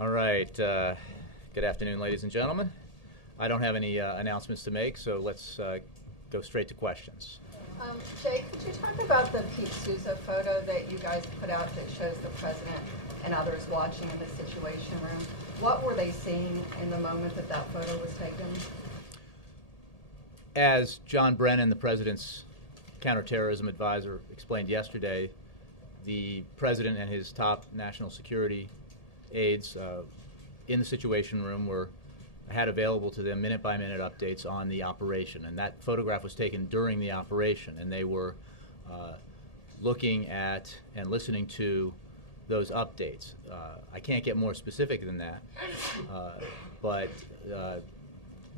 All right. Good afternoon, ladies and gentlemen. I don't have any announcements to make, so let's go straight to questions. Jay, could you talk about the Pete Souza photo that you guys put out that shows the president and others watching in the Situation Room? What were they seeing in the moment that that photo was taken? As John Brennan, the president's counterterrorism advisor, explained yesterday, the president and his top national security aides in the Situation Room had available to them minute-by-minute updates on the operation, and that photograph was taken during the operation, and they were looking at and listening to those updates. I can't get more specific than that, but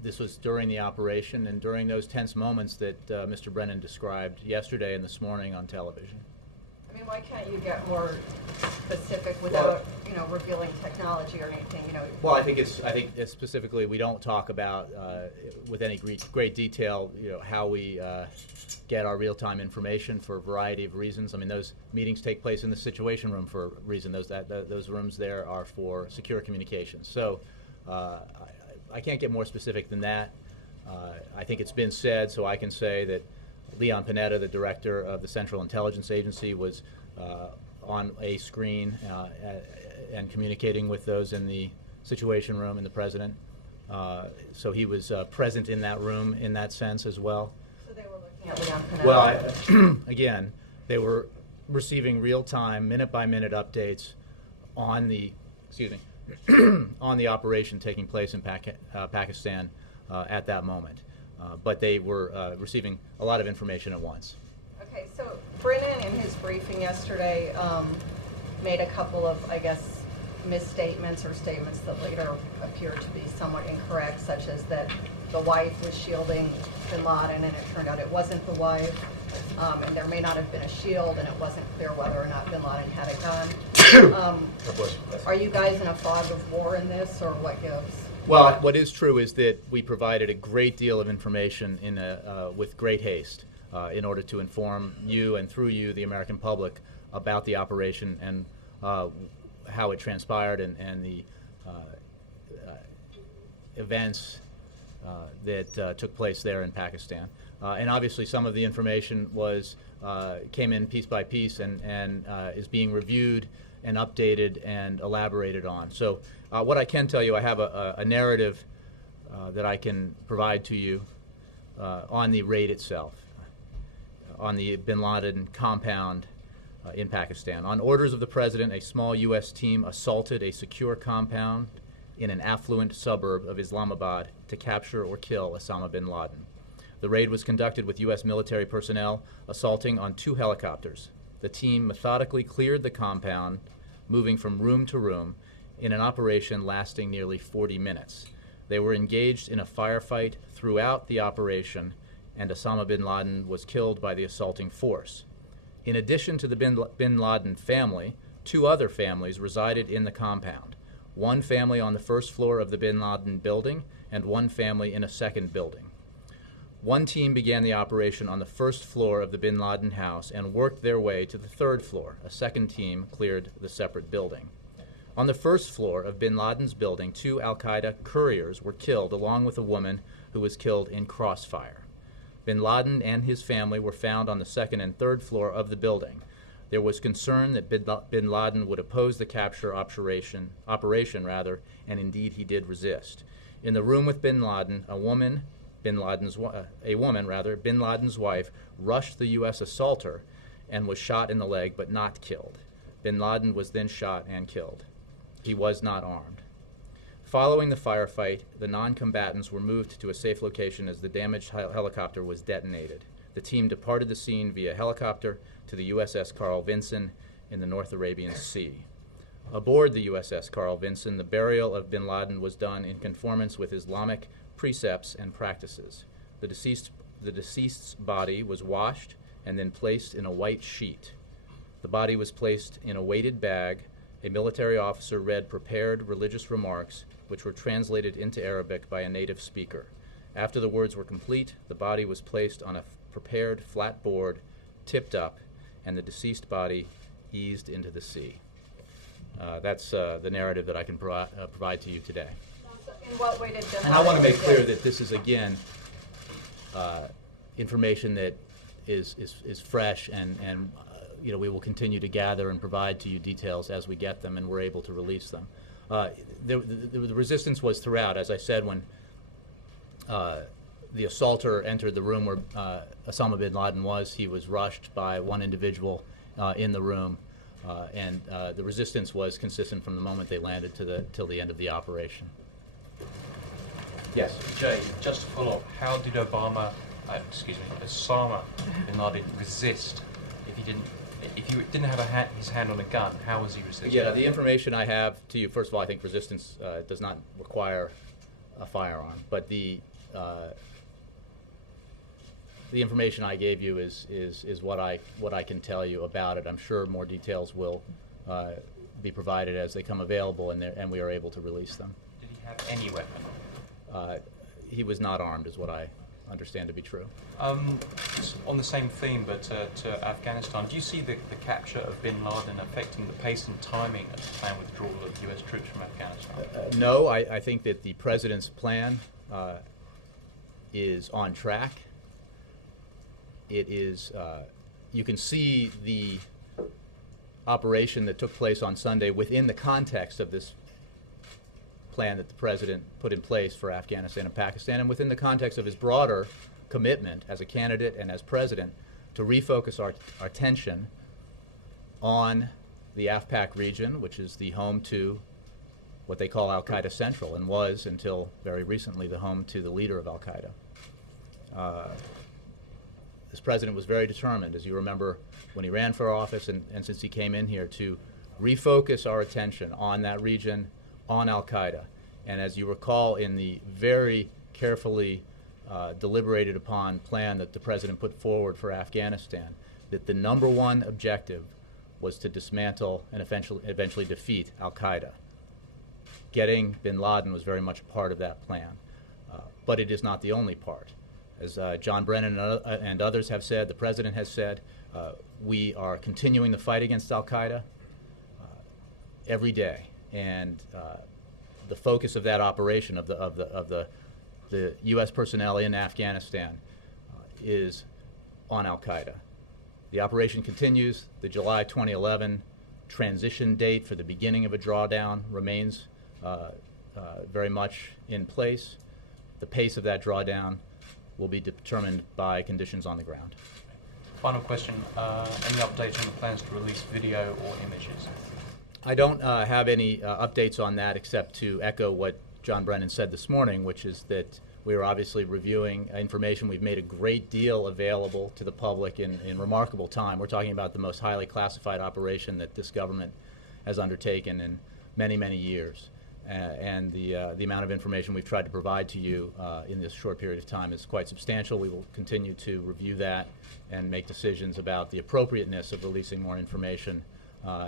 this was during the operation and during those tense moments that Mr. Brennan described yesterday and this morning on television. I mean, why can't you get more specific without, revealing technology or anything, Well, I think specifically we don't talk about with any great detail, how we get our real-time information for a variety of reasons. I mean, those meetings take place in the Situation Room for a reason. Those rooms there are for secure communications. So I can't get more specific than that. I think it's been said, so I can say that Leon Panetta, the director of the Central Intelligence Agency, was on a screen and communicating with those in the Situation Room and the president. So he was present in that room in that sense as well. So they were looking at Leon Panetta? Well, again, they were receiving real-time, minute-by-minute updates on the, on the operation taking place in Pakistan at that moment. But they were receiving a lot of information at once. Okay, so Brennan in his briefing yesterday made a couple of, I guess, misstatements or statements that later appeared to be somewhat incorrect, such as that the wife was shielding bin Laden and it turned out it wasn't the wife, and there may not have been a shield and it wasn't clear whether or not bin Laden had a gun. Are you guys in a fog of war in this, or what gives? Well, what is true is that we provided a great deal of information with great haste in order to inform you and through you, the American public, about the operation and how it transpired and the events that took place there in Pakistan. And obviously some of the information came in piece by piece and is being reviewed and updated and elaborated on. So what I can tell you, I have a narrative that I can provide to you on the raid itself, on the bin Laden compound in Pakistan. On orders of the president, a small U.S. team assaulted a secure compound in an affluent suburb of Islamabad to capture or kill Osama bin Laden. The raid was conducted with U.S. military personnel assaulting on 2 helicopters. The team methodically cleared the compound, moving from room to room, in an operation lasting nearly 40 minutes. They were engaged in a firefight throughout the operation, and Osama bin Laden was killed by the assaulting force. In addition to the bin Laden family, 2 other families resided in the compound. One family on the first floor of the bin Laden building, and one family in a second building. One team began the operation on the first floor of the bin Laden house and worked their way to the 3rd floor. A second team cleared the separate building. On the first floor of bin Laden's building, 2 al-Qaeda couriers were killed, along with a woman who was killed in crossfire. Bin Laden and his family were found on the 2nd and 3rd floor of the building. There was concern that bin Laden would oppose the capture operation, and indeed he did resist. In the room with bin Laden, bin Laden's wife rushed the U.S. assaulter and was shot in the leg but not killed. Bin Laden was then shot and killed. He was not armed. Following the firefight, the non-combatants were moved to a safe location as the damaged helicopter was detonated. The team departed the scene via helicopter to the USS Carl Vinson in the North Arabian Sea. Aboard the USS Carl Vinson, the burial of bin Laden was done in conformance with Islamic precepts and practices. The deceased's body was washed and then placed in a white sheet. The body was placed in a weighted bag. A military officer read prepared religious remarks, which were translated into Arabic by a native speaker. After the words were complete, the body was placed on a prepared flat board, tipped up, and the deceased body eased into the sea. That's the narrative that I can provide to you today. In what way did Bin And I want to make clear Laden that this is, again, information that is fresh, and you know, we will continue to gather and provide to you details as we get them and we're able to release them. The resistance was throughout. As I said, when the assaulter entered the room where Osama bin Laden was, he was rushed by one individual in the room, and the resistance was consistent from the moment they landed till the end of the operation. Yes. Jay, just to follow up, how did Osama bin Laden resist if he didn't have his hand on a gun? How was he resisting? Yeah, the information I have to you, first of all, I think resistance does not require a firearm, but the information I gave you is what I can tell you about it. I'm sure more details will be provided as they come available, and we are able to release them. Did he have any weapon? He was not armed, is what I understand to be true. On the same theme, but to Afghanistan, do you see the capture of bin Laden affecting the pace and timing of the planned withdrawal of U.S. troops from Afghanistan? No, I think that the President's plan is on track. It is, you can see the operation that took place on Sunday within the context of this plan that the President put in place for Afghanistan and Pakistan, and within the context of his broader commitment as a candidate and as President to refocus our attention on the AfPak region, which is the home to what they call Al-Qaeda Central, and was, until very recently, the home to the leader of Al-Qaeda. This President was very determined, as you remember, when he ran for office and since he came in here, to refocus our attention on that region, on Al-Qaeda. And as you recall, in the very carefully deliberated upon plan that the President put forward for Afghanistan, that the number one objective was to dismantle and eventually defeat Al-Qaeda. Getting bin Laden was very much a part of that plan. But it is not the only part. As John Brennan and others have said, the President has said, we are continuing the fight against Al-Qaeda every day. And the focus of that operation, of the U.S. personnel in Afghanistan, is on Al-Qaeda. The operation continues. The July 2011 transition date for the beginning of a drawdown remains very much in place. The pace of that drawdown will be determined by conditions on the ground. Final question, any updates on the plans to release video or images? I don't have any updates on that except to echo what John Brennan said this morning, which is that we are obviously reviewing information. We've made a great deal available to the public in remarkable time. We're talking about the most highly classified operation that this government has undertaken in many, many years. And the amount of information we've tried to provide to you in this short period of time is quite substantial. We will continue to review that and make decisions about the appropriateness of releasing more information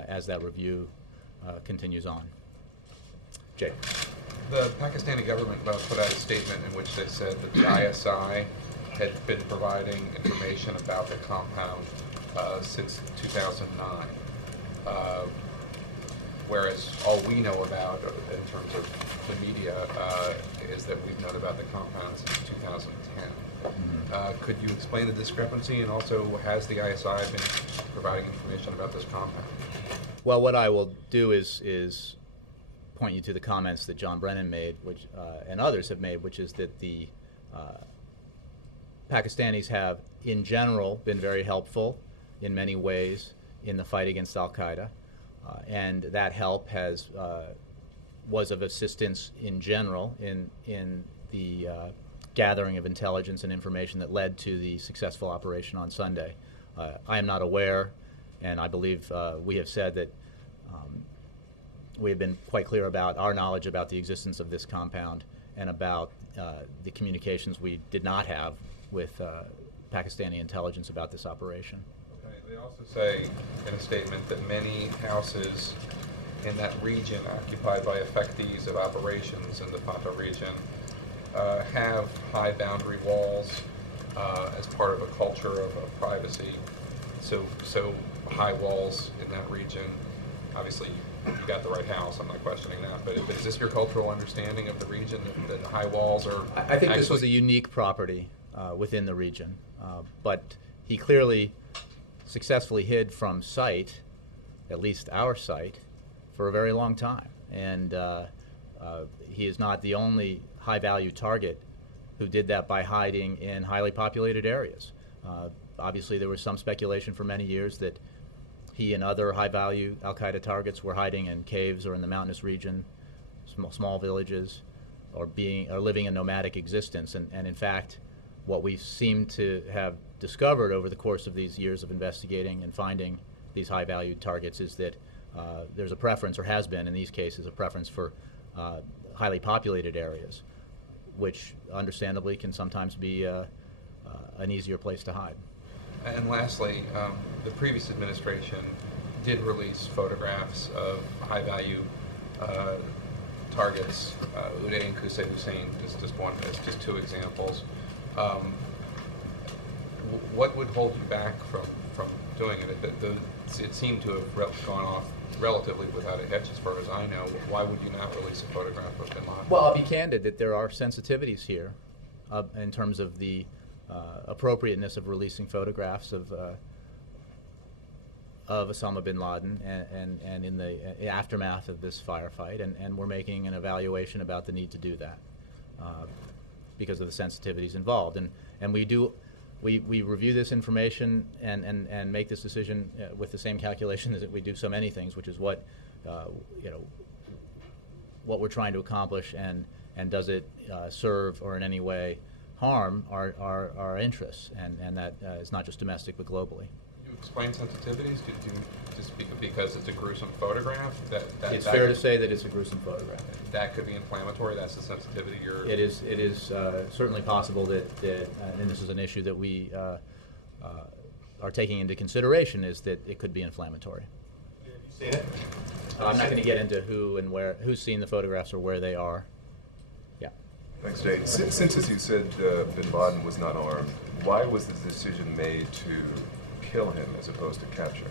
as that review continues on. Jay. The Pakistani government put out a statement in which they said that the ISI had been providing information about the compound since 2009. Whereas all we know about in terms of the media is that we've known about the compound since 2010. Mm-hmm. Could you explain the discrepancy, and also has the ISI been providing information about this compound? Well, what I will do is point you to the comments that John Brennan made, which and others have made, which is that the Pakistanis have, in general, been very helpful in many ways in the fight against Al-Qaeda. And that help was of assistance in general in the gathering of intelligence and information that led to the successful operation on Sunday. I am not aware, and I believe we have said that we have been quite clear about our knowledge about the existence of this compound and about the communications we did not have with Pakistani intelligence about this operation. They also say in a statement that many houses in that region occupied by effectees of operations in the Fata region have high boundary walls as part of a culture of privacy. So high walls in that region, obviously you got the right house, I'm not questioning that, but is this your cultural understanding of the region, that the high walls are I think this was a actually- unique property within the region, but he clearly successfully hid from sight, at least our sight, for a very long time. And he is not the only high-value target who did that by hiding in highly populated areas. Obviously, there was some speculation for many years that he and other high-value al-Qaeda targets were hiding in caves or in the mountainous region, small villages, or living a nomadic existence. And in fact, what we seem to have discovered over the course of these years of investigating and finding these high-value targets is that there's a preference, or has been in these cases, a preference for highly populated areas, which understandably can sometimes be an easier place to hide. And lastly, the previous administration did release photographs of high-value targets, Uday and Qusay Hussein, just two examples. What would hold you back from doing it? It seemed to have gone off relatively without a hitch, as far as I know. Why would you not release a photograph of bin Laden? Well, I'll be candid that there are sensitivities here in terms of the appropriateness of releasing photographs of Osama bin Laden and in the aftermath of this firefight, and we're making an evaluation about the need to do that because of the sensitivities involved. And we review this information and make this decision with the same calculation as we do so many things, which is what what we're trying to accomplish, and does it serve or in any way harm our interests, and that is not just domestic but globally. Can you explain sensitivities? Just because it's a gruesome photograph? It's fair to say that it's a gruesome photograph. That could be inflammatory. That's the sensitivity you're... It is certainly possible that and this is an issue that we are taking into consideration, is that it could be inflammatory. Have you seen it? I'm not going to get into who and where, who's seen the photographs or where they are. Yeah. Thanks, Jay. Since, as you said, bin Laden was not armed, why was the decision made to kill him as opposed to capture?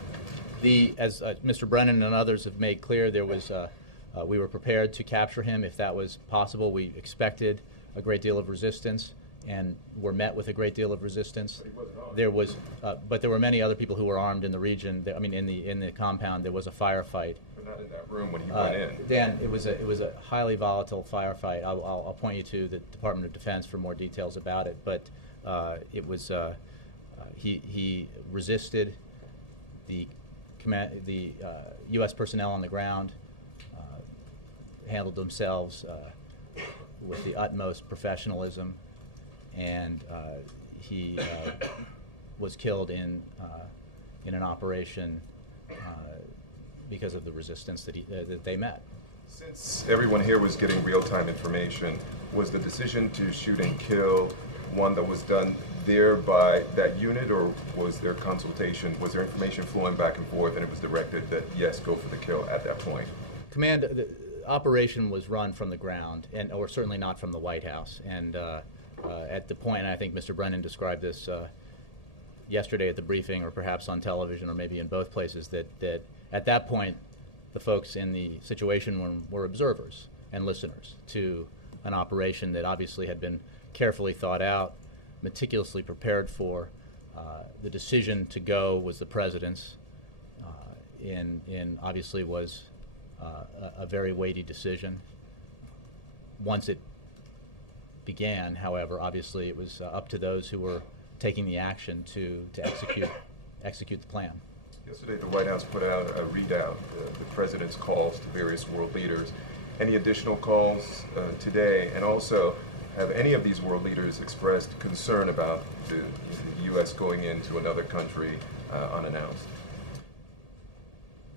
As Mr. Brennan and others have made clear, there was we were prepared to capture him if that was possible. We expected a great deal of resistance, and were met with a great deal of resistance. But he wasn't armed. There was, but there were many other people who were armed in the region. I mean, in the compound, there was a firefight. But not in that room when he went in. Dan, it was a highly volatile firefight. I'll point you to the Department of Defense for more details about it. But it was he resisted. The U.S. personnel on the ground handled themselves with the utmost professionalism, and he was killed in an operation because of the resistance that they met. Since everyone here was getting real-time information, was the decision to shoot and kill one that was done there by that unit, or was there consultation? Was there information flowing back and forth, and it was directed that, yes, go for the kill at that point? Command, the operation was run from the ground, or certainly not from the White House. And at the point, and I think Mr. Brennan described this yesterday at the briefing, or perhaps on television, or maybe in both places, that at that point, the folks in the Situation Room were observers and listeners to an operation that obviously had been carefully thought out, meticulously prepared for. The decision to go was the president's, and obviously was a very weighty decision. Once it began, however, obviously it was up to those who were taking the action to execute the plan. Yesterday, the White House put out a readout, the president's calls to various world leaders. Any additional calls today? And also, have any of these world leaders expressed concern about the U.S. going into another country unannounced?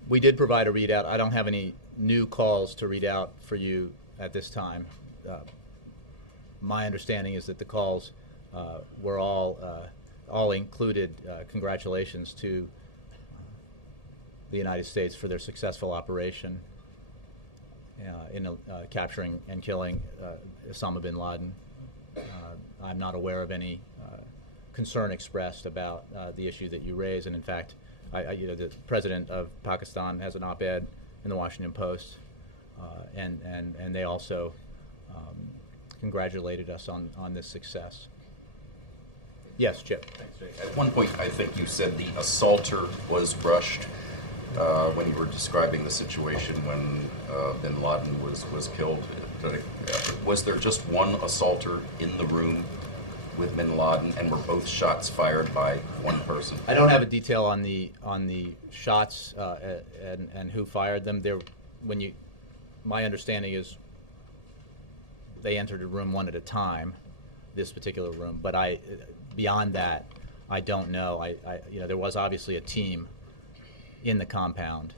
We did provide a readout. I don't have any new calls to read out for you at this time. My understanding is that the calls were all included congratulations to the United States for their successful operation in capturing and killing Osama bin Laden. I'm not aware of any concern expressed about the issue that you raise, and in fact, the President of Pakistan has an op-ed in the Washington Post, and they also congratulated us on this success. Yes, Chip. Thanks, Jay. At one point, I think you said the assaulter was rushed when you were describing the situation when bin Laden was killed. Was there just one assaulter in the room with bin Laden, and were both shots fired by one person? I don't have a detail on the shots and who fired them. My understanding is they entered a room one at a time, this particular room. But beyond that, I don't know. There was obviously a team in the compound,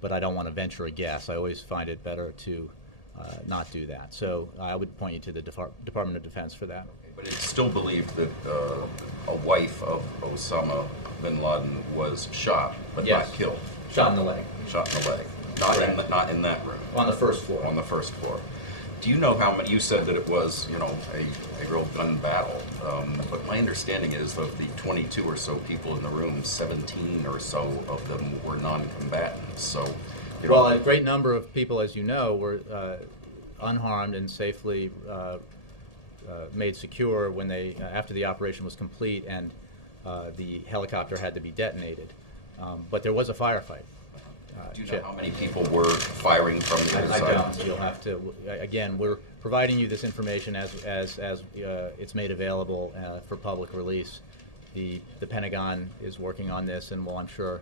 but I don't want to venture a guess. I always find it better to not do that. So I would point you to the Department of Defense for that. But it's still believed that a wife of Osama bin Laden was shot, but Yes. not killed. Shot in the leg. Shot in the leg. Correct. Not in that room. On the first floor. On the first floor. Do you know how many? You said that it was, a real gun battle. But my understanding is of the 22 or so people in the room, 17 or so of them were non-combatants. So, Well, a great number of people, as you know, were unharmed and safely made secure when after the operation was complete and the helicopter had to be detonated. But there was a firefight. do you know Chip. how many people were firing from the other I side? don't. You'll have to. Again, we're providing you this information as it's made available for public release. The Pentagon is working on this, and will, I'm sure,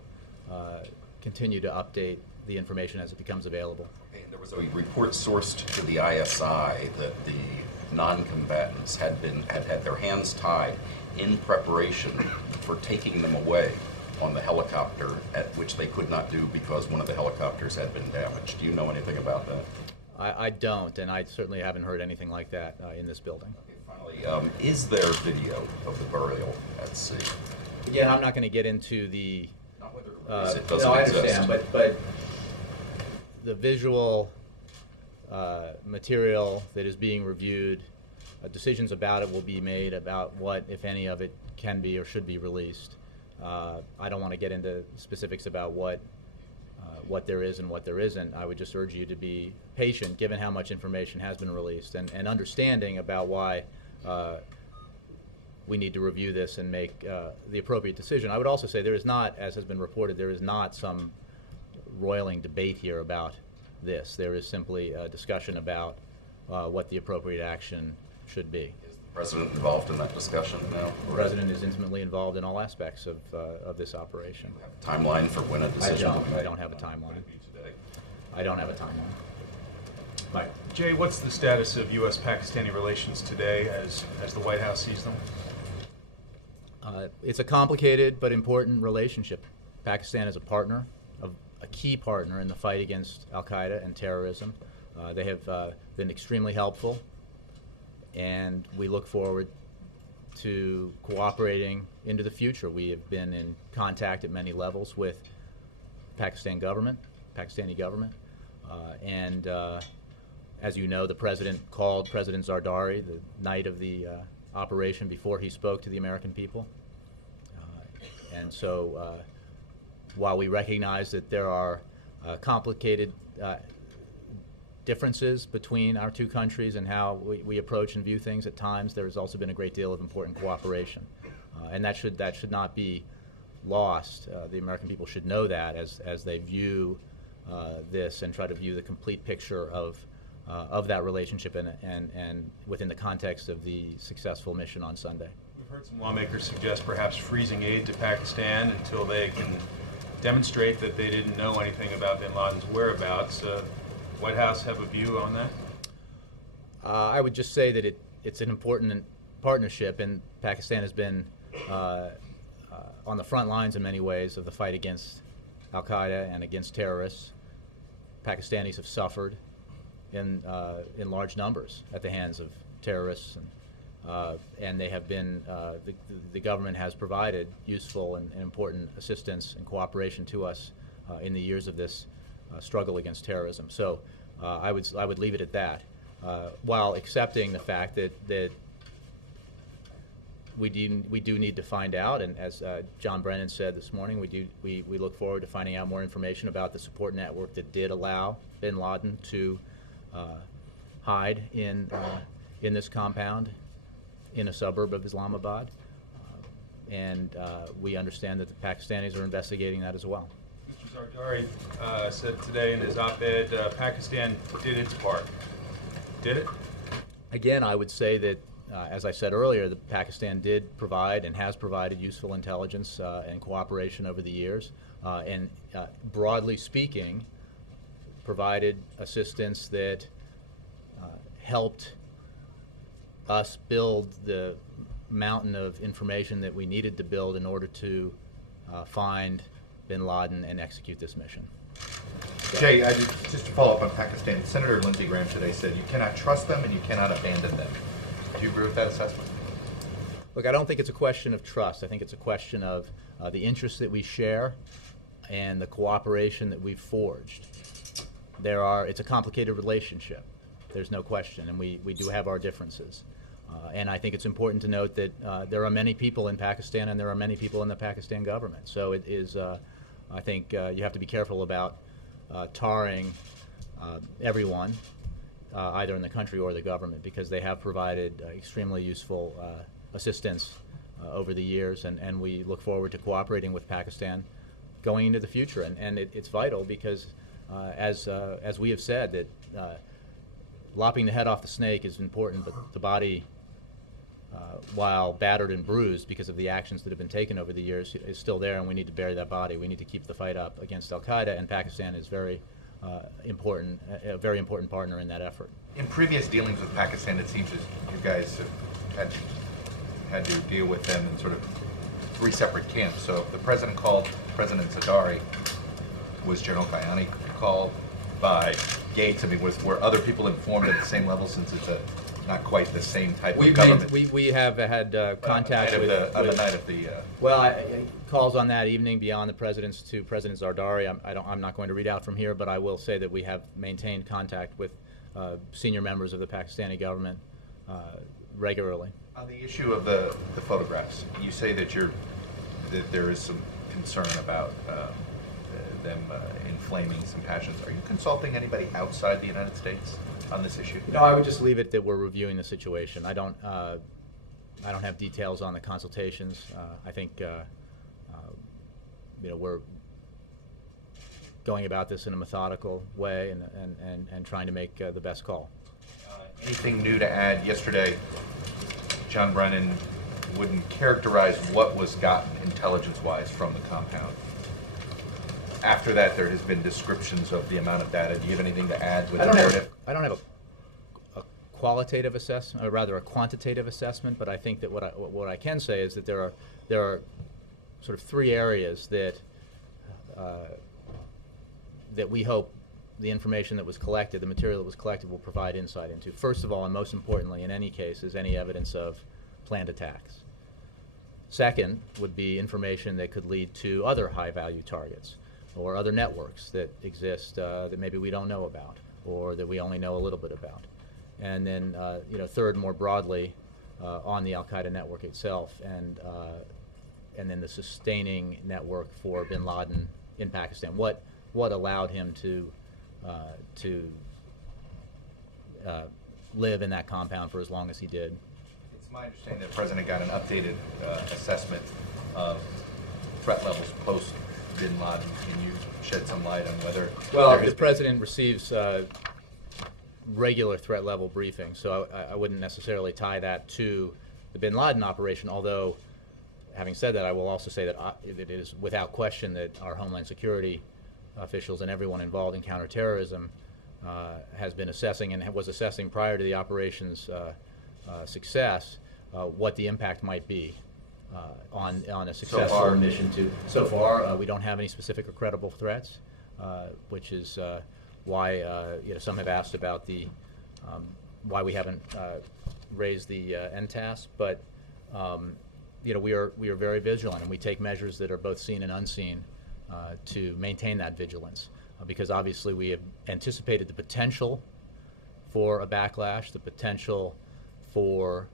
continue to update the information as it becomes available. Okay, and there was a report sourced to the ISI that the non-combatants had had their hands tied in preparation for taking them away on the helicopter, at which they could not do because one of the helicopters had been damaged. Do you know anything about that? I don't, and I certainly haven't heard anything like that in this building. Okay, finally, is there video of the burial at sea? Again, I'm not going to get into the. Not whether it doesn't No, I exist. understand, but the visual material that is being reviewed, decisions about it will be made about what, if any, of it can be or should be released. I don't want to get into specifics about what there is and what there isn't. I would just urge you to be patient, given how much information has been released, and understanding about why we need to review this and make the appropriate decision. I would also say there is not, as has been reported, there is not some roiling debate here about this. There is simply a discussion about what the appropriate action should be. Is the President involved in that discussion now? The President is intimately involved in all aspects of this operation. Do you have a timeline for when a decision will be made? I don't have a timeline. Would it be today? I don't have a timeline. Mike. Jay, what's the status of U.S.-Pakistani relations today as the White House sees them? It's a complicated but important relationship. Pakistan is a partner, a key partner in the fight against al-Qaeda and terrorism. They have been extremely helpful, and we look forward to cooperating into the future. We have been in contact at many levels with Pakistani government, and as you know, the President called President Zardari the night of the operation before he spoke to the American people. And so while we recognize that there are complicated differences between our two countries and how we approach and view things at times, there has also been a great deal of important cooperation. And that should not be lost. The American people should know that as they view this and try to view the complete picture of that relationship and within the context of the successful mission on Sunday. We've heard some lawmakers suggest perhaps freezing aid to Pakistan until they can demonstrate that they didn't know anything about bin Laden's whereabouts. White House have a view on that? I would just say that it's an important partnership, and Pakistan has been on the front lines in many ways of the fight against al-Qaeda and against terrorists. Pakistanis have suffered in large numbers at the hands of terrorists, and they have been the government has provided useful and important assistance and cooperation to us in the years of this struggle against terrorism. So I would leave it at that, while accepting the fact that we do need to find out, and as John Brennan said this morning, we look forward to finding out more information about the support network that did allow bin Laden to hide in this compound in a suburb of Islamabad, and we understand that the Pakistanis are investigating that as well. Mr. Zardari said today in his op-ed, Pakistan did its part. Did it? Again, I would say that, as I said earlier, that Pakistan did provide and has provided useful intelligence and cooperation over the years, and broadly speaking, provided assistance that helped us build the mountain of information that we needed to build in order to find bin Laden and execute this mission. Jay, just to follow up on Pakistan, Senator Lindsey Graham today said you cannot trust them and you cannot abandon them. Do you agree with that assessment? Look, I don't think it's a question of trust. I think it's a question of the interests that we share and the cooperation that we've forged. It's a complicated relationship. There's no question, and we do have our differences. And I think it's important to note that there are many people in Pakistan and there are many people in the Pakistan government. So it is, I think you have to be careful about tarring everyone, either in the country or the government, because they have provided extremely useful assistance over the years, and we look forward to cooperating with Pakistan going into the future. And it's vital because, as we have said, that lopping the head off the snake is important, but the body, while battered and bruised because of the actions that have been taken over the years, is still there, and we need to bury that body. We need to keep the fight up against Al-Qaeda, and Pakistan is very important, a very important partner in that effort. In previous dealings with Pakistan, it seems that you guys have had to deal with them in sort of three separate camps. So if the president called President Zardari, was General Kayani called by Gates? I mean, were other people informed at the same level, since it's not quite the same type of government? We have had contact on the night of the. Well, calls on that evening beyond the president's to President Zardari. I'm not going to read out from here, but I will say that we have maintained contact with senior members of the Pakistani government regularly. On the issue of the photographs, you say that there is some concern about them inflaming some passions. Are you consulting anybody outside the United States on this issue? No, I would just leave it that we're reviewing the situation. I don't have details on the consultations. I think we're going about this in a methodical way and trying to make the best call. Anything new to add? Yesterday, John Brennan wouldn't characterize what was gotten intelligence-wise from the compound. After that, there has been descriptions of the amount of data. Do you have anything to add with the narrative? I don't have a qualitative assessment, or rather a quantitative assessment, but I think that what I can say is that there are sort of three areas that that we hope the information that was collected, the material that was collected, will provide insight into. First of all, and most importantly in any case, is any evidence of planned attacks. Second would be information that could lead to other high-value targets or other networks that exist that maybe we don't know about or that we only know a little bit about. And then, third, more broadly, on the Al-Qaeda network itself, and then the sustaining network for bin Laden in Pakistan. What allowed him to live in that compound for as long as he did? It's my understanding that the President got an updated assessment of threat levels post bin Laden. Can you shed some light on whether? Well, the President receives regular threat level briefings, so I wouldn't necessarily tie that to the bin Laden operation, although, having said that, I will also say that it is without question that our Homeland Security officials and everyone involved in counterterrorism has been assessing and was assessing prior to the operation's success what the impact might be on a successful mission. So far, we don't have any specific or credible threats, which is why some have asked about why we haven't raised the NTAS, but we are very vigilant, and we take measures that are both seen and unseen to maintain that vigilance, because obviously we have anticipated the potential for a backlash, the potential for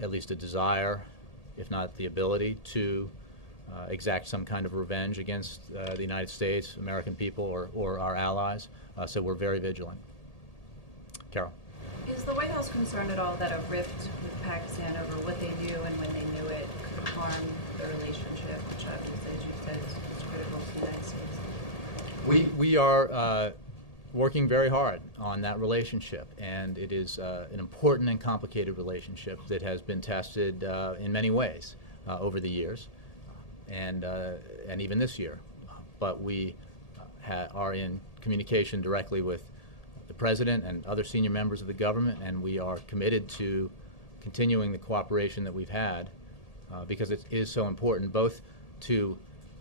at least a desire, if not the ability, to exact some kind of revenge against the United States, American people, or our allies. So we're very vigilant. Carol. Is the White House concerned at all that a rift with Pakistan over what they knew and when they knew it could harm the relationship, which obviously, as you said, is critical to the United States? We are working very hard on that relationship, and it is an important and complicated relationship that has been tested in many ways over the years, and even this year. But we are in communication directly with the President and other senior members of the government, and we are committed to continuing the cooperation that we've had because it is so important both to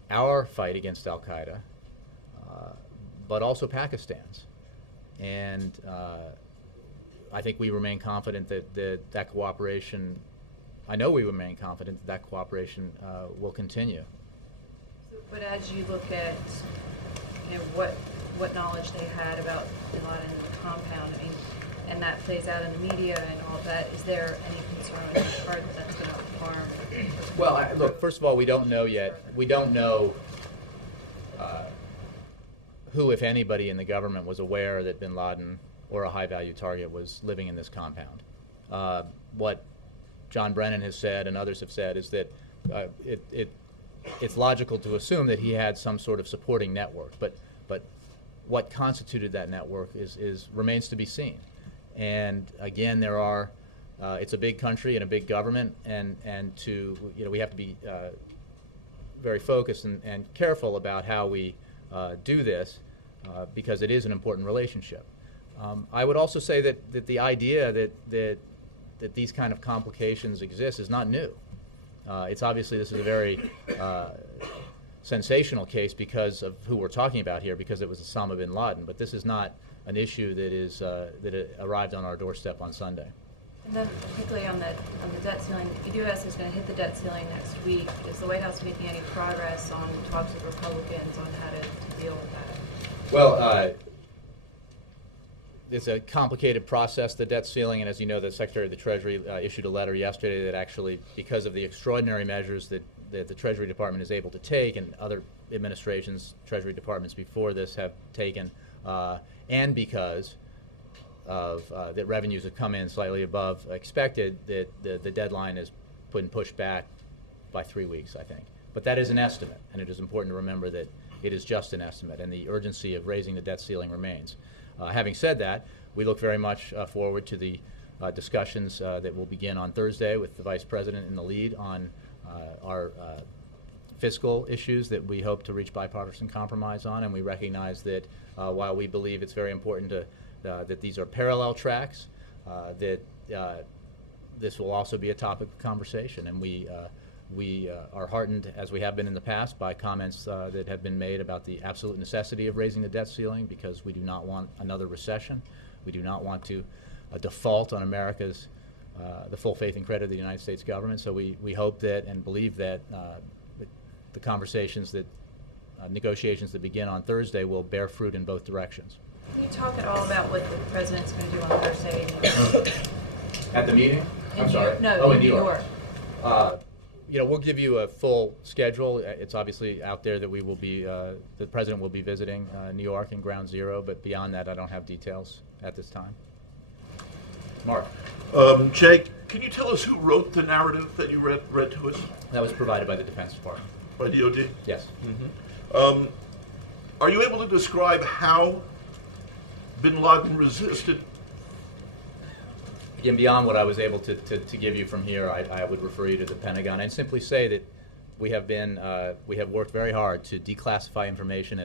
our fight against al-Qaeda, but also Pakistan's. And I think we remain confident that cooperation, I know we remain confident that cooperation will continue. But as you look at what knowledge they had about bin Laden and the compound, I mean, and that plays out in the media and all of that, is there any concern on your part that that's going to harm? Well, look, first of all, we don't know yet. We don't know who, if anybody in the government, was aware that bin Laden or a high-value target was living in this compound. What John Brennan has said and others have said is that it's logical to assume that he had some sort of supporting network, but what constituted that network remains to be seen. And again, there are it's a big country and a big government, and we have to be very focused and careful about how we do this because it is an important relationship. I would also say that the idea that these kind of complications exist is not new. It's obviously, this is a very sensational case because of who we're talking about here, because it was Osama bin Laden, but this is not an issue that arrived on our doorstep on Sunday. And then particularly on the debt ceiling, the U.S. is going to hit the debt ceiling next week. Is the White House making any progress on talks with Republicans on how to deal with that? Well, it's a complicated process, the debt ceiling, and as you know, the Secretary of the Treasury issued a letter yesterday that actually, because of the extraordinary measures that the Treasury Department is able to take, and other administrations, Treasury Departments before this have taken, and because of that revenues have come in slightly above expected, that the deadline has been pushed back by 3 weeks, I think. But that is an estimate, and it is important to remember that it is just an estimate, and the urgency of raising the debt ceiling remains. Having said that, we look very much forward to the discussions that will begin on Thursday with the Vice President in the lead on our fiscal issues that we hope to reach bipartisan compromise on, and we recognize that while we believe it's very important that these are parallel tracks, that this will also be a topic of conversation, and we are heartened, as we have been in the past, by comments that have been made about the absolute necessity of raising the debt ceiling, because we do not want another recession. We do not want to default on America's the full faith and credit of the United States government. So we hope that and believe that the conversations negotiations that begin on Thursday will bear fruit in both directions. Can you talk at all about what the President's going to do on Thursday? At the meeting? I'm sorry. No, in New York. We'll give you a full schedule. It's obviously out there that we will be, the President will be visiting New York and Ground Zero, but beyond that, I don't have details at this time. Mark. Jake, can you tell us who wrote the narrative that you read to us? That was provided by the Defense Department. By DOD? Yes. Mm-hmm. Are you able to describe how bin Laden resisted? Again, beyond what I was able to give you from here, I would refer you to the Pentagon and simply say that we have worked very hard to declassify information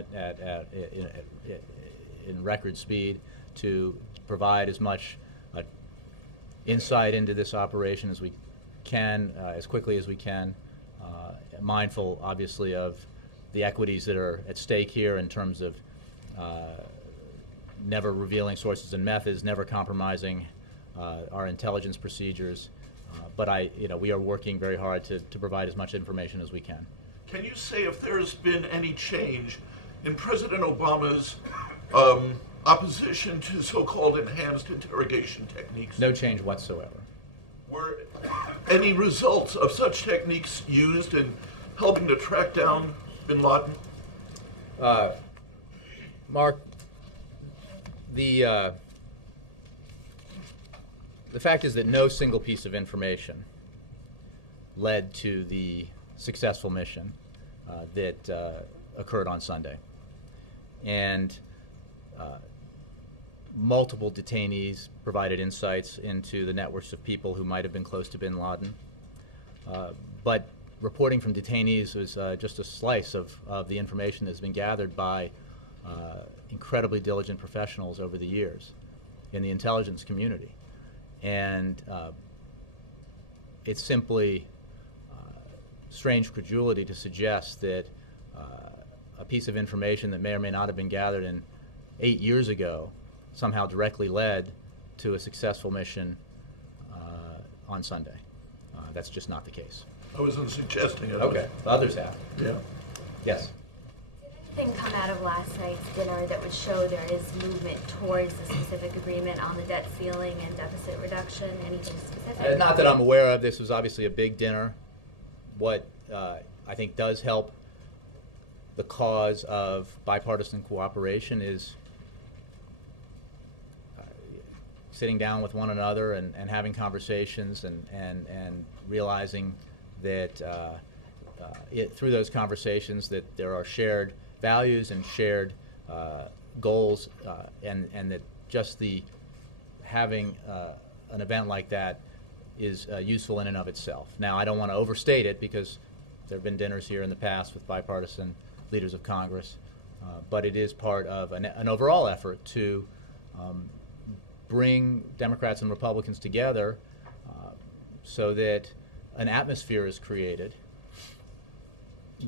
in record speed, to provide as much insight into this operation as we can, as quickly as we can, mindful, obviously, of the equities that are at stake here in terms of never revealing sources and methods, never compromising our intelligence procedures, but we are working very hard to provide as much information as we can. Can you say if there's been any change in President Obama's opposition to so-called enhanced interrogation techniques? No change whatsoever. Were any results of such techniques used in helping to track down bin Laden? Mark, the fact is that no single piece of information led to the successful mission that occurred on Sunday. And multiple detainees provided insights into the networks of people who might have been close to bin Laden. But reporting from detainees was just a slice of the information that's been gathered by incredibly diligent professionals over the years in the intelligence community. And it's simply strange credulity to suggest that a piece of information that may or may not have been gathered in 8 years ago somehow directly led to a successful mission on Sunday. That's just not the case. I wasn't suggesting it. Okay, others have. Yeah. Yes. Did anything come out of last night's dinner that would show there is movement towards a specific agreement on the debt ceiling and deficit reduction? Anything specific? Not that I'm aware of. This was obviously a big dinner. What I think does help the cause of bipartisan cooperation is sitting down with one another and having conversations and realizing that through those conversations that there are shared values and shared goals, and that just having an event like that is useful in and of itself. Now, I don't want to overstate it because there have been dinners here in the past with bipartisan leaders of Congress, but it is part of an overall effort to bring Democrats and Republicans together so that an atmosphere is created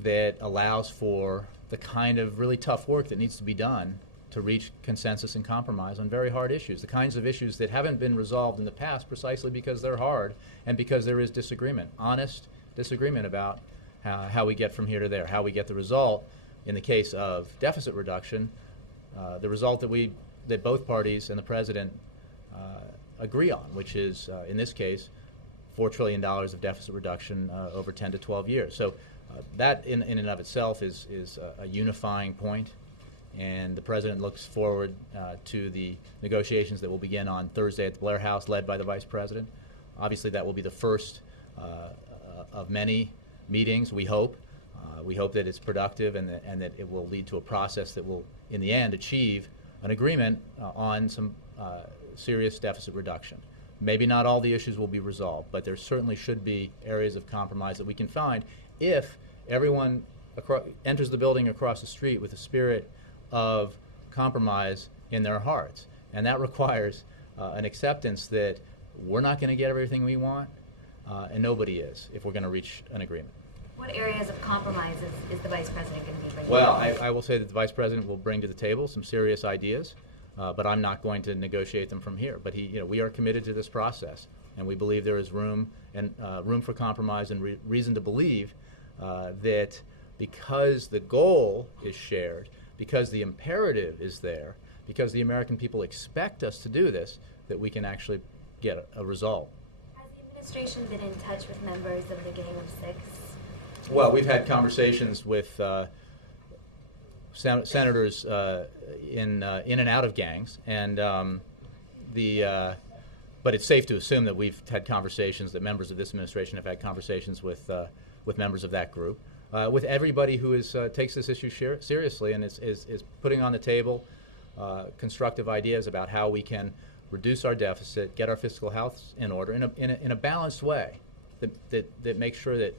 that allows for the kind of really tough work that needs to be done to reach consensus and compromise on very hard issues, the kinds of issues that haven't been resolved in the past precisely because they're hard and because there is disagreement, honest disagreement about how we get from here to there, how we get the result. In the case of deficit reduction, the result that both parties and the president agree on, which is, in this case, $4 trillion of deficit reduction over 10 to 12 years. So that in and of itself is a unifying point, and the president looks forward to the negotiations that will begin on Thursday at the Blair House, led by the vice president. Obviously, that will be the first of many meetings, we hope. We hope that it's productive and that it will lead to a process that will, in the end, achieve an agreement on some serious deficit reduction. Maybe not all the issues will be resolved, but there certainly should be areas of compromise that we can find if everyone enters the building across the street with a spirit of compromise in their hearts. And that requires an acceptance that we're not going to get everything we want, and nobody is, if we're going to reach an agreement. What areas of compromise is the vice president going to be bringing? Well, I will say that the vice president will bring to the table some serious ideas, but I'm not going to negotiate them from here. But we are committed to this process, and we believe there is room for compromise and reason to believe that because the goal is shared, because the imperative is there, because the American people expect us to do this, that we can actually get a result. Has the administration been in touch with members of the Gang of Six? Well, we've had conversations with senators in and out of gangs, and but it's safe to assume that we've had conversations, that members of this administration have had conversations with members of that group, with everybody who takes this issue seriously and is putting on the table constructive ideas about how we can reduce our deficit, get our fiscal house in order in a balanced way that makes sure that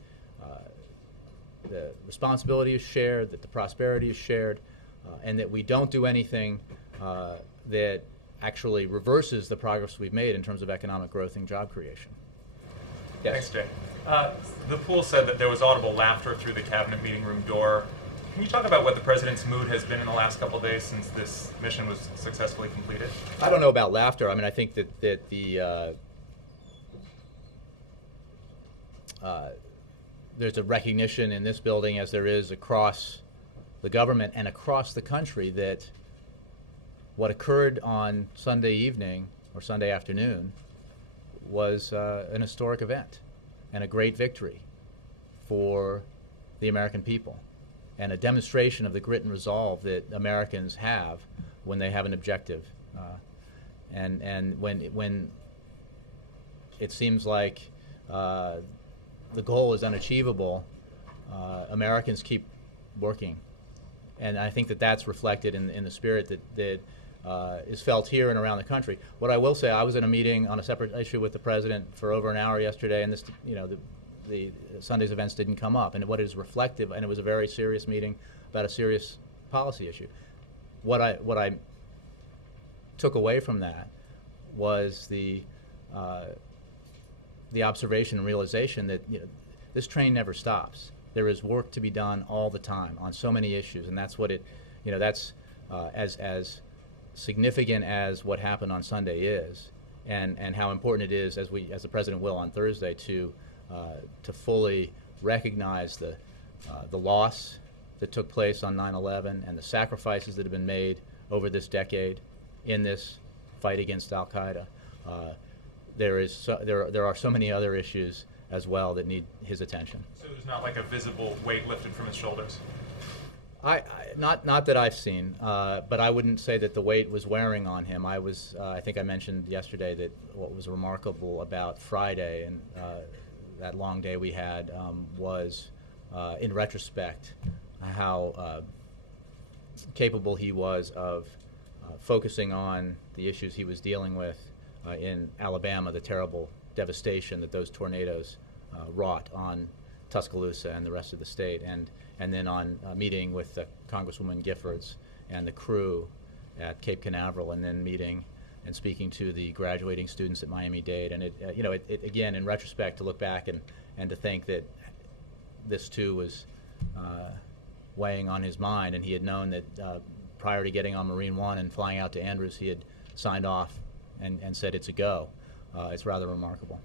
the responsibility is shared, that the prosperity is shared, and that we don't do anything that actually reverses the progress we've made in terms of economic growth and job creation. Yes. Thanks, Jay. The pool said that there was audible laughter through the cabinet meeting room door. Can you talk about what the president's mood has been in the last couple of days since this mission was successfully completed? I don't know about laughter. I mean, I think that the there's a recognition in this building, as there is across the government and across the country, that what occurred on Sunday evening or Sunday afternoon was an historic event and a great victory for the American people, and a demonstration of the grit and resolve that Americans have when they have an objective. And when it seems like the goal is unachievable, Americans keep working. And I think that that's reflected in the spirit that is felt here and around the country. What I will say, I was in a meeting on a separate issue with the president for over an hour yesterday, and this, the Sunday's events didn't come up. And what is reflective, and it was a very serious meeting about a serious policy issue. What I took away from that was the observation and realization that this train never stops. There is work to be done all the time on so many issues, and that's what it, that's as significant as what happened on Sunday is, and how important it is, as the president will on Thursday, to fully recognize the loss that took place on 9/11 and the sacrifices that have been made over this decade in this fight against Al Qaeda. There are so many other issues as well that need his attention. So there's not like a visible weight lifted from his shoulders? Not that I've seen, but I wouldn't say that the weight was wearing on him. I think I mentioned yesterday that what was remarkable about Friday and that long day we had was, in retrospect, how capable he was of focusing on the issues he was dealing with in Alabama, the terrible devastation that those tornadoes wrought on Tuscaloosa and the rest of the state, and then on meeting with Congresswoman Giffords and the crew at Cape Canaveral, and then meeting and speaking to the graduating students at Miami-Dade. And it again, in retrospect, to look back and to think that this too was weighing on his mind, and he had known that prior to getting on Marine One and flying out to Andrews, he had signed off and said it's a go. It's rather remarkable.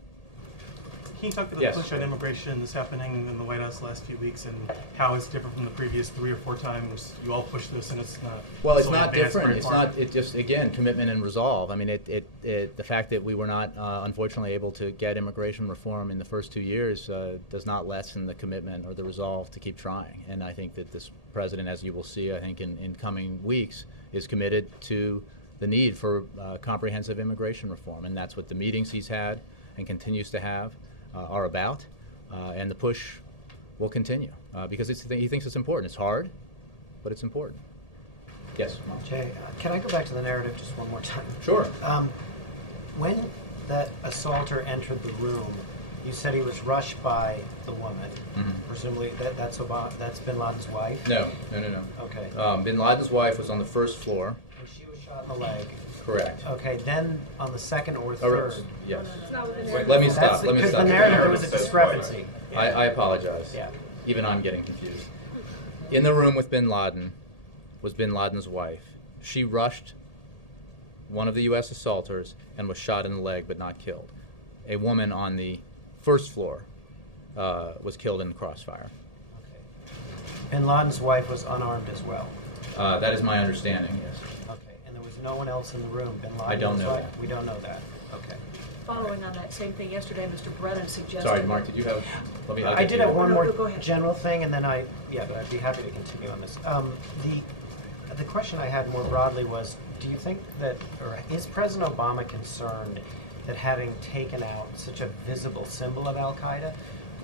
Can you talk about the push on immigration that's happening in the White House the last few weeks, and how it's different from the previous 3 or 4 times you all pushed this, and it's not? Well, it's not different. It's not. It just, again, commitment and resolve. I mean, the fact that we were not unfortunately able to get immigration reform in the first 2 years does not lessen the commitment or the resolve to keep trying. And I think that this president, as you will see, I think in coming weeks, is committed to the need for comprehensive immigration reform, and that's what the meetings he's had and continues to have are about, and the push will continue because he thinks it's important. It's hard, but it's important. Yes, Mark. Jay, can I go back to the narrative just one more time? Sure. When that assaulter entered the room, you said he was rushed by the woman. Mm-hmm. Presumably that's Bin Laden's wife? No. Okay. Bin Laden's wife was on the first floor. And she was shot in the leg. Correct. Okay, then on the second or third. Yes. Wait, let me stop. Because the narrative, there was a discrepancy. I apologize. Yeah. Even I'm getting confused. In the room with Bin Laden was Bin Laden's wife. She rushed one of the U.S. assaulters and was shot in the leg but not killed. A woman on the first floor was killed in the crossfire. Okay. Bin Laden's wife was unarmed as well. That is my understanding, yes. Okay, and there was no one else in the room. Bin Laden. I don't know that. We don't know that. Okay. Following on that same thing, yesterday Mr. Brennan suggested... Sorry, Mark, did you have... I did have one more general thing, and then but I'd be happy to continue on this. The question I had more broadly was, do you think that, or is President Obama concerned that having taken out such a visible symbol of Al Qaeda,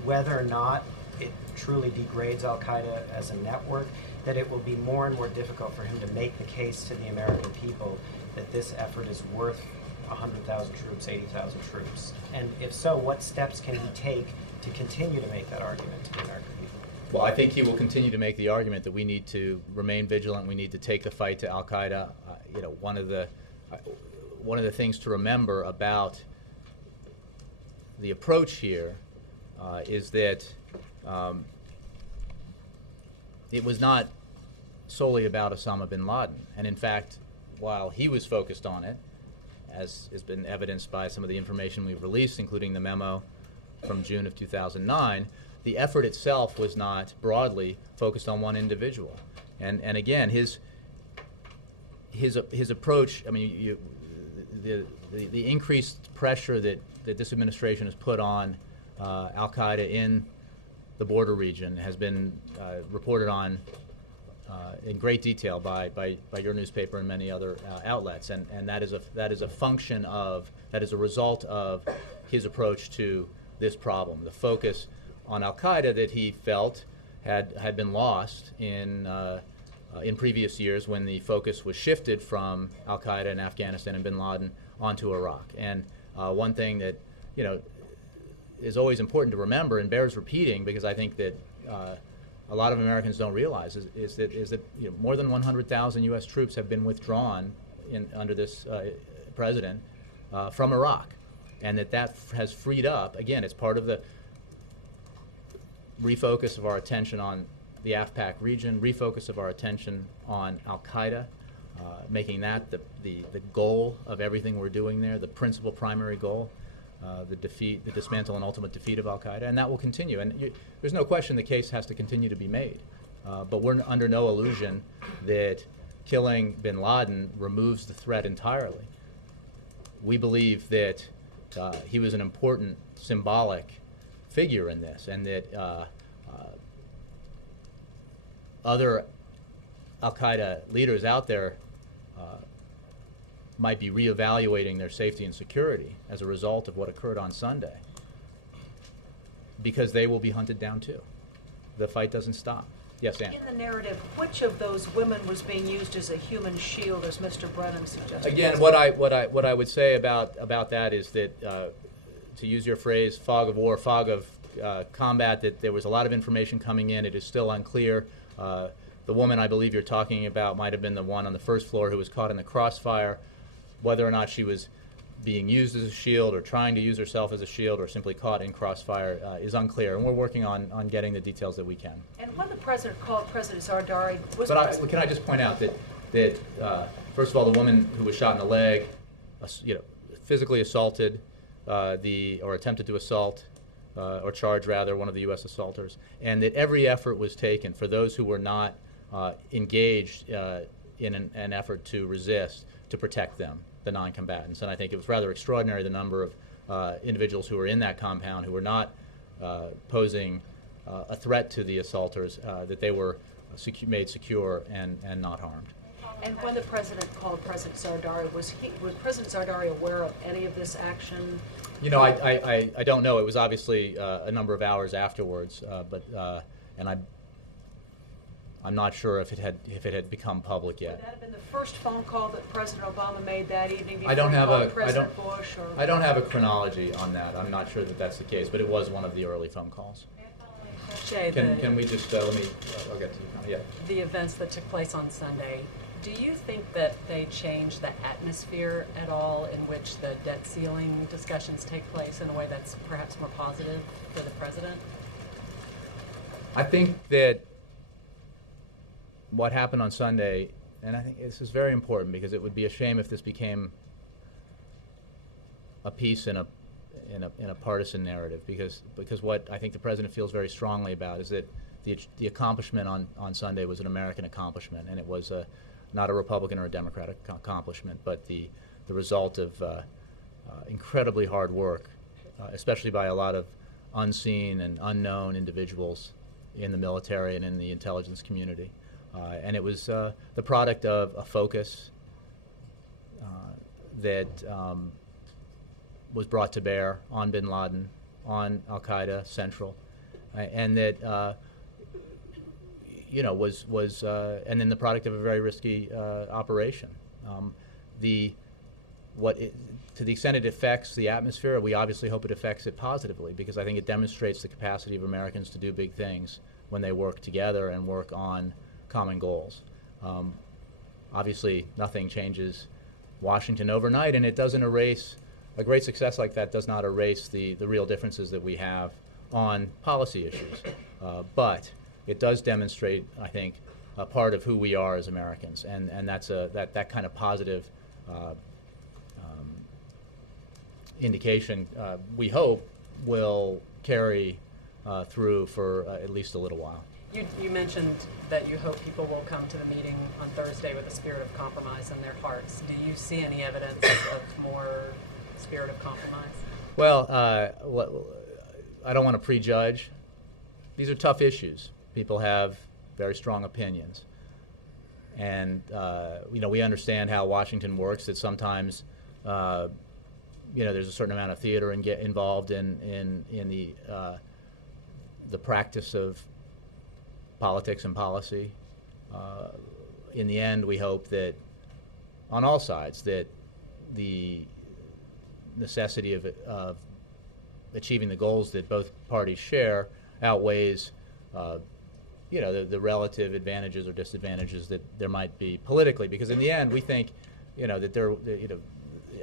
whether or not it truly degrades Al Qaeda as a network, that it will be more and more difficult for him to make the case to the American people that this effort is worth 100,000 troops, 80,000 troops? And if so, what steps can he take to continue to make that argument to the American people? Well, I think he will continue to make the argument that we need to remain vigilant. We need to take the fight to Al Qaeda. One of the things to remember about the approach here is that it was not solely about Osama bin Laden. And in fact, while he was focused on it, as has been evidenced by some of the information we've released, including the memo from June of 2009, the effort itself was not broadly focused on one individual. And again, his approach, I mean, the increased pressure that this administration has put on Al-Qaeda in the border region has been reported on in great detail by your newspaper and many other outlets, and that is a function of, that is a result of his approach to this problem. The focus on Al-Qaeda that he felt had been lost in previous years when the focus was shifted from Al-Qaeda in Afghanistan and bin Laden onto Iraq. And one thing that is always important to remember and bears repeating, because I think that a lot of Americans don't realize, is that more than 100,000 U.S. troops have been withdrawn under this president from Iraq, and that has freed up. Again, it's part of the refocus of our attention on the AFPAC region, refocus of our attention on Al-Qaeda, making that the goal of everything we're doing there, the principal primary goal, the dismantle and ultimate defeat of Al-Qaeda, and that will continue. And there's no question the case has to continue to be made, but we're under no illusion that killing bin Laden removes the threat entirely. We believe that he was an important symbolic figure in this, and that other Al-Qaeda leaders out there might be reevaluating their safety and security as a result of what occurred on Sunday, because they will be hunted down too. The fight doesn't stop. Yes, Ann. In the narrative, which of those women was being used as a human shield, as Mr. Brennan suggested? Again, what I would say about that is that, to use your phrase, fog of war, fog of combat, that there was a lot of information coming in. It is still unclear. The woman I believe you're talking about might have been the one on the first floor who was caught in the crossfire. Whether or not she was being used as a shield or trying to use herself as a shield or simply caught in crossfire is unclear, and we're working on getting the details that we can. And when the president called President Zardari, Can I just point out that first of all, the woman who was shot in the leg, physically assaulted or attempted to assault or charge rather one of the U.S. assaulters, and that every effort was taken for those who were not engaged in an effort to resist, to protect them, the non-combatants. And I think it was rather extraordinary the number of individuals who were in that compound who were not posing a threat to the assaulters, that they were made secure and not harmed. And when the president called President Zardari, was President Zardari aware of any of this action? I don't know. It was obviously a number of hours afterwards, and I'm not sure if it had become public yet. Would that have been the first phone call that President Obama made that evening before I don't have President Bush? I don't have a chronology on that. I'm not sure that that's the case, but it was one of the early phone calls. Jay, can we just let me? I'll get to you. Yeah. The events that took place on Sunday. Do you think that they changed the atmosphere at all in which the debt ceiling discussions take place in a way that's perhaps more positive for the president? I think that what happened on Sunday, and I think this is very important because it would be a shame if this became a piece in a partisan narrative, because what I think the president feels very strongly about is that the accomplishment on Sunday was an American accomplishment, and it was not a Republican or a Democratic accomplishment, but the result of incredibly hard work, especially by a lot of unseen and unknown individuals in the military and in the intelligence community. And it was the product of a focus that was brought to bear on bin Laden, on Al-Qaeda Central, and that was and then the product of a very risky operation. To the extent it affects the atmosphere, we obviously hope it affects it positively, because I think it demonstrates the capacity of Americans to do big things when they work together and work on common goals. Obviously, nothing changes Washington overnight, and it doesn't erase a great success like that. Does not erase the real differences that we have on policy issues, but it does demonstrate, I think, a part of who we are as Americans, and that's that kind of positive indication we hope will carry through for at least a little while. You mentioned that you hope people will come to the meeting on Thursday with a spirit of compromise in their hearts. Do you see any evidence of more spirit of compromise? Well, I don't want to prejudge. These are tough issues. People have very strong opinions. And, we understand how Washington works, that sometimes, there's a certain amount of theater and get involved in the practice of politics and policy. In the end, we hope that on all sides that the necessity of achieving the goals that both parties share outweighs the relative advantages or disadvantages that there might be politically, because in the end we think that there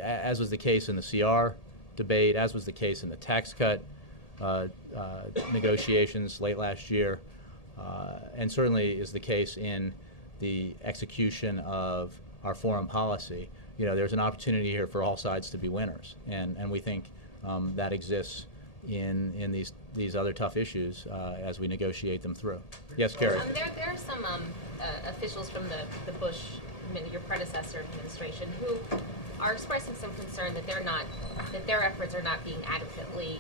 as was the case in the CR debate, as was the case in the tax cut negotiations late last year, and certainly is the case in the execution of our foreign policy. There's an opportunity here for all sides to be winners, and we think that exists in these other tough issues as we negotiate them through. Yes, Carrie. There are some officials from the Bush, your predecessor administration, who are expressing some concern that their efforts are not being adequately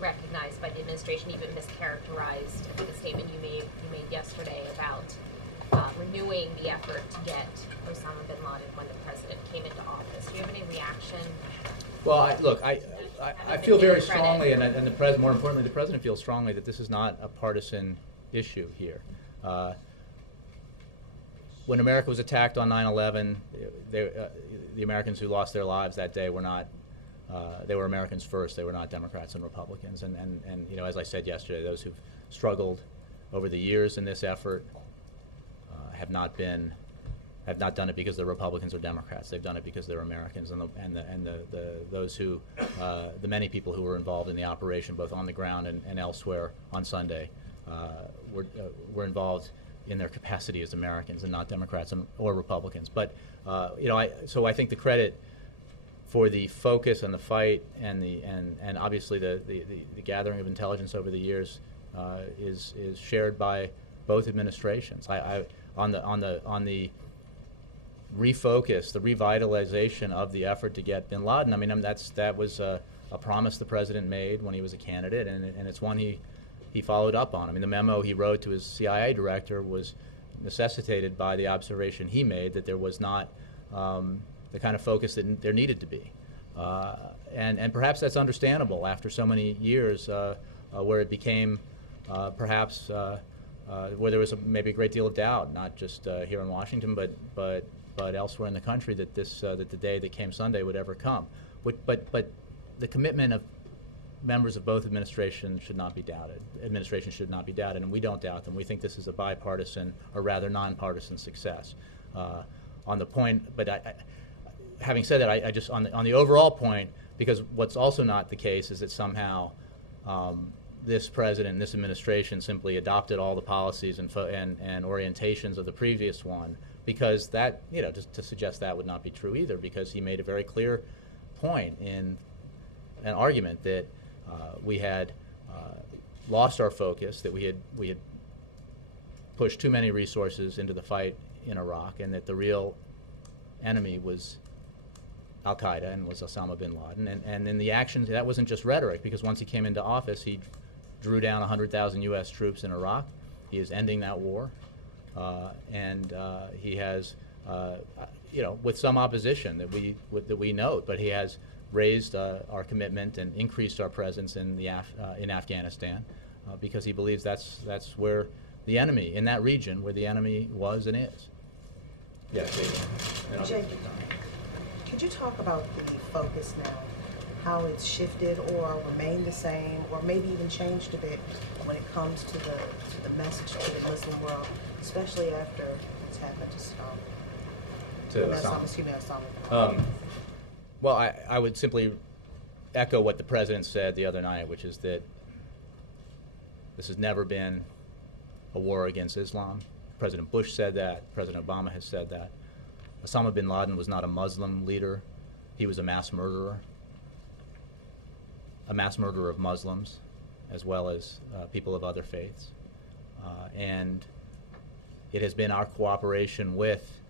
recognized by the administration, even mischaracterized. I think a statement you made yesterday about renewing the effort to get Osama bin Laden when the president came into office. Do you have any reaction? Well, I feel very strongly, and the president, more importantly, the president feels strongly that this is not a partisan issue here. When America was attacked on 9/11, the Americans who lost their lives that day were not. They were Americans first. They were not Democrats and Republicans. And as I said yesterday, those who've struggled over the years in this effort have not done it because they're Republicans or Democrats. They've done it because they're Americans, and the many people who were involved in the operation, both on the ground and elsewhere on Sunday, were involved in their capacity as Americans and not Democrats or Republicans. But so I think the credit for the focus and the fight and obviously the gathering of intelligence over the years is shared by both administrations. On the refocus, the revitalization of the effort to get bin Laden, that was a promise the president made when he was a candidate, and it's one he followed up on. The memo he wrote to his CIA director was necessitated by the observation he made that there was not the kind of focus that there needed to be. And perhaps that's understandable after so many years where it became perhaps where there was maybe a great deal of doubt, not just here in Washington, but elsewhere in the country, that that the day that came Sunday would ever come. But the commitment of members of both administrations should not be doubted. Administrations should not be doubted, and we don't doubt them. We think this is a bipartisan, or rather nonpartisan, success. On the point, but having said that, I just on the overall point, because what's also not the case is that somehow this president and this administration simply adopted all the policies and orientations of the previous one, because that, just to suggest that would not be true either, because he made a very clear point in an argument that we had lost our focus, that we had pushed too many resources into the fight in Iraq, and that the real enemy was Al-Qaeda and was Osama bin Laden. And in the actions, that wasn't just rhetoric, because once he came into office, he drew down 100,000 U.S. troops in Iraq. He is ending that war. And he has, with some opposition that we note, but he has raised our commitment and increased our presence in in Afghanistan, because he believes that's where the enemy, in that region, where the enemy was and is. Yes. Jake, could you talk about the focus now, how it's shifted or remained the same, or maybe even changed a bit when it comes to the message to the Muslim world, especially after what's happened to Osama? Well, I would simply echo what the president said the other night, which is that this has never been a war against Islam. President Bush said that. President Obama has said that. Osama bin Laden was not a Muslim leader. He was a mass murderer of Muslims, as well as people of other faiths. And it has been our cooperation with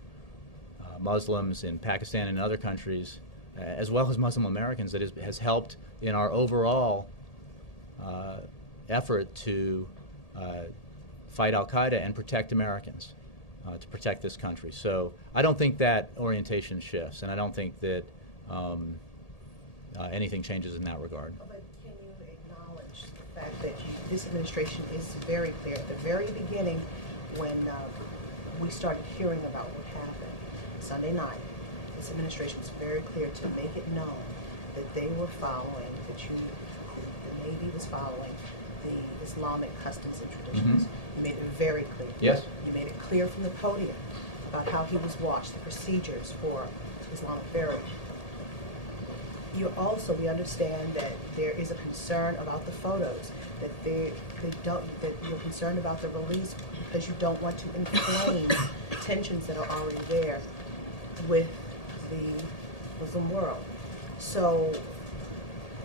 Muslims in Pakistan and other countries, as well as Muslim Americans, that has helped in our overall effort to fight Al-Qaeda and protect Americans, to protect this country. So I don't think that orientation shifts, and I don't think that anything changes in that regard. But can you acknowledge the fact that this administration is very clear at the very beginning when we started hearing about what happened Sunday night? This administration was very clear to make it known that they were following, that the Navy was following the Islamic customs and traditions. Mm-hmm. You made it very clear. Yes. You made it clear from the podium about how he was watched, the procedures for Islamic burial. We understand that there is a concern about the photos, that that you're concerned about the release because you don't want to inflame tensions that are already there with the Muslim world. So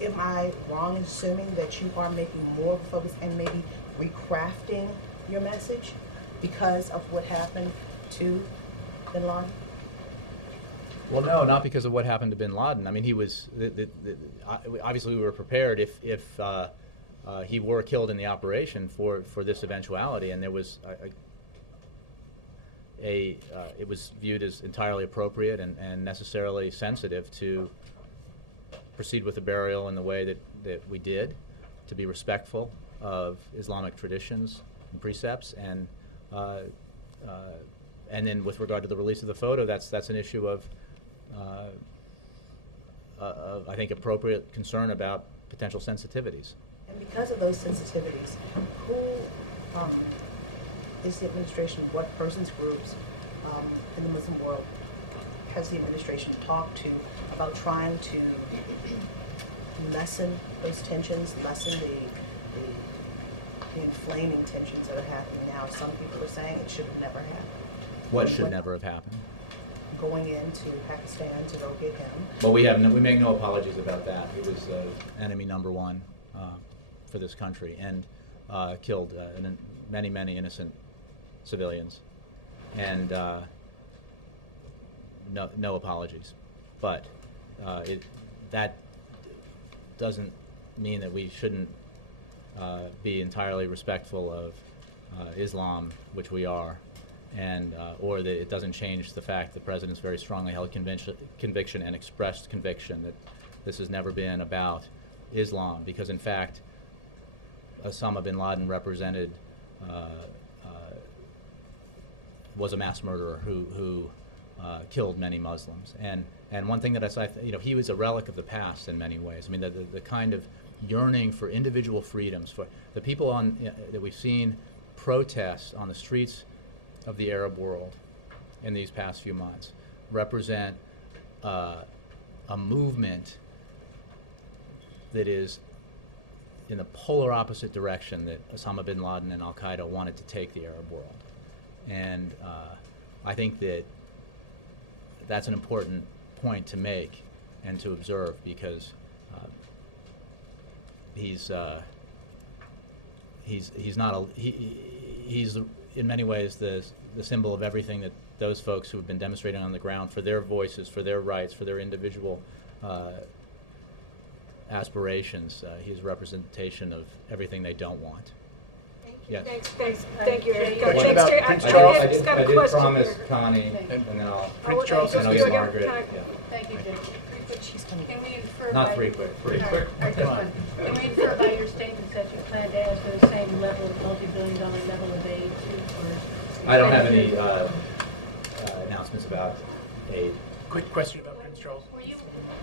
am I wrong in assuming that you are making more of a focus and maybe recrafting your message because of what happened to bin Laden? Well, no, not because of what happened to bin Laden. I mean, he was obviously we were prepared if he were killed in the operation for this eventuality, and there was it was viewed as entirely appropriate and necessarily sensitive to proceed with the burial in the way that we did, to be respectful of Islamic traditions and precepts, and then with regard to the release of the photo, that's an issue of I think appropriate concern about potential sensitivities. And because of those sensitivities, who is the administration, what persons groups in the Muslim world has the administration talked to about trying to lessen those tensions, lessen the inflaming tensions that are happening now? Some people are saying it should have never happened. What should never have happened? Going into Pakistan to go get him. Well, we make no apologies about that. He was enemy number one for this country and killed many innocent civilians, and no apologies. But that doesn't mean that we shouldn't be entirely respectful of Islam, which we are. And or that it doesn't change the fact the President's very strongly held conviction and expressed conviction that this has never been about Islam, because in fact Osama bin Laden represented was a mass murderer who killed many Muslims, and one thing that I saw, he was a relic of the past in many ways. I mean, the kind of yearning for individual freedoms, for the people that we've seen protest on the streets of the Arab world in these past few months represent a movement that is in the polar opposite direction that Osama bin Laden and Al-Qaeda wanted to take the Arab world. And I think that that's an important point to make and to observe, because he's in many ways the symbol of everything that those folks who have been demonstrating on the ground for their voices, for their rights, for their individual aspirations. He's a representation of everything they don't want. Yes. Thank you. What about Prince Charles? I did promise Connie, and then I'll Prince Charles. and I'll get Margaret. Thank you, Jim. Can we infer Not by, three quick. Can we infer by your statements that you plan to add to the same level, multi-billion-dollar level of aid to? I don't have any announcements about aid. Quick question about Prince Charles.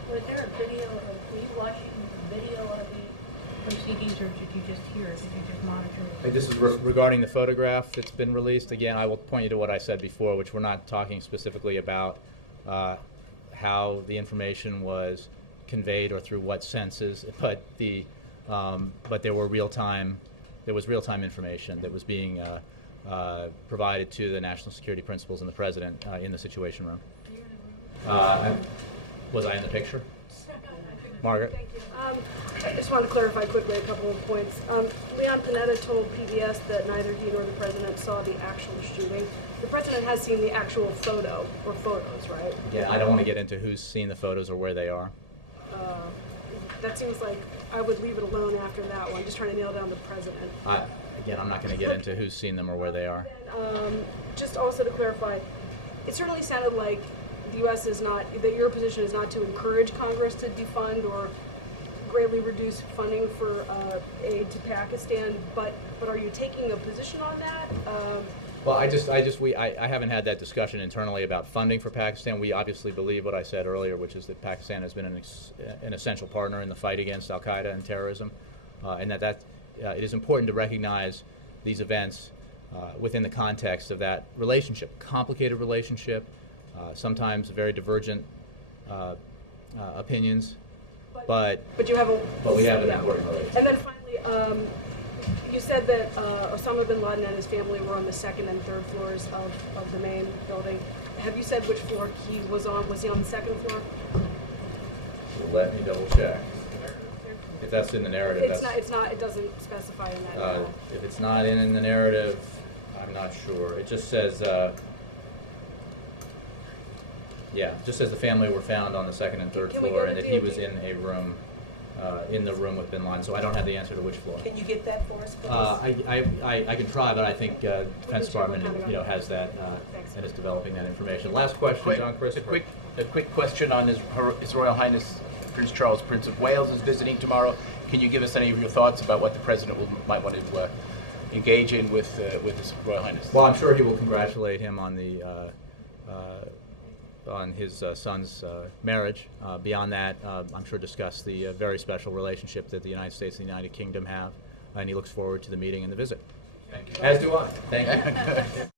Was there a video? Were you watching a video of the proceedings, or did you just hear it? Did you just monitor it? This is regarding the photograph that's been released. Again, I will point you to what I said before, which we're not talking specifically about how the information was conveyed or through what senses, but there was real-time information that was being provided to the national security principals and the President in the Situation Room. Was I in the picture? Margaret? I just wanted to clarify quickly a couple of points. Leon Panetta told PBS that neither he nor the president saw the actual shooting. The president has seen the actual photo, or photos, right? Yeah, I don't want to get into who's seen the photos or where they are. That seems like I would leave it alone after that one, just trying to nail down the president. Again, I'm not going to get into who's seen them or where they are. Just also to clarify, it certainly sounded like the U.S. is not, that your position is not to encourage Congress to defund or greatly reduce funding for aid to Pakistan, but are you taking a position on that? Well, I haven't had that discussion internally about funding for Pakistan. We obviously believe what I said earlier, which is that Pakistan has been an essential partner in the fight against al-Qaeda and terrorism, and that it is important to recognize these events within the context of that relationship, complicated relationship, sometimes very divergent opinions, but you have we have an important relationship. And then finally, you said that Osama bin Laden and his family were on the second and third floors of the main building. Have you said which floor he was on? Was he on the second floor? Let me double check. If that's in the narrative, it's not. It doesn't specify in that. If it's not in the narrative, I'm not sure. It just says, just says the family were found on the second and third floor, and that he was in a room, in the room with bin Laden. So I don't have the answer to which floor. Can you get that for us, please? I can try, but I think Defense Department has that and is developing that information. Last question, John Christopher. A quick question on His Royal Highness Prince Charles, Prince of Wales, is visiting tomorrow. Can you give us any of your thoughts about what the President might want to engage in with His Royal Highness? Well, I'm sure he will congratulate him on his son's marriage. Beyond that, I'm sure discuss the very special relationship that the United States and the United Kingdom have, and he looks forward to the meeting and the visit. Thank you. As do I. Thank you.